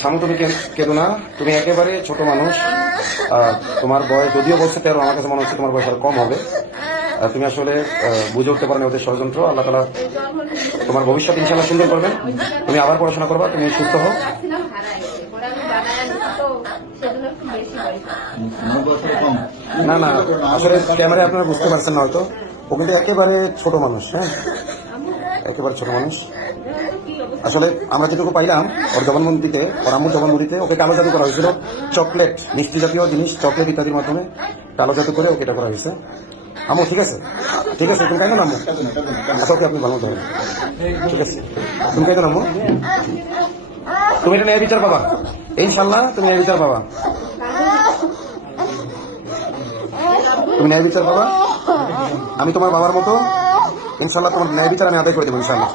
থামো, তুমি কেঁদো না। তুমি একেবারে ছোট মানুষ। তোমার বয়স যদিও বলছে 13, আমার কাছে মনে হচ্ছে তোমার বয়স আরো কম হবে। তুমি আসলে বুঝে উঠতে পারো না ওদের ষড়যন্ত্র। আল্লাহ তাআলা তোমার ভবিষ্যৎ ইনশাআল্লাহ সুন্দর করবেন। তুমি আবার পড়াশোনা করবা, তুমি সুস্থ হও। না না, আসলে ক্যামেরায় আপনারা বুঝতে পারছেন না হয়তো, ও কিন্তু একেবারে ছোট মানুষ। হ্যাঁ, একেবারে ছোট মানুষ। আসলে আমরা যেটুকু পাইলাম ওর জবানবন্দিতে, ওর আম্মুর জবানবন্দিতে ওকে কালো জাদু করা হয়েছিল। চকলেট, মিষ্টি জাতীয় জিনিস, চকলেট ইত্যাদির মাধ্যমে কালো জাদু করে ওকে এটা করা হয়েছে। আম্মু ঠিক আছে, ঠিক আছে, তুমি কেন আম্মু? আচ্ছা ওকে, আপনি ভালো মতো হবে, ঠিক আছে, তুমি কেন আম্মু? তুমি এটা ন্যায় বিচার পাবা ইনশাল্লাহ, তুমি ন্যায় বিচার পাবা, তুমি ন্যায় বিচার পাবা। আমি তোমার বাবার মতো ইনশাল্লাহ তোমার ন্যায় বিচার আমি আদায় করে দেবো ইনশাল্লাহ।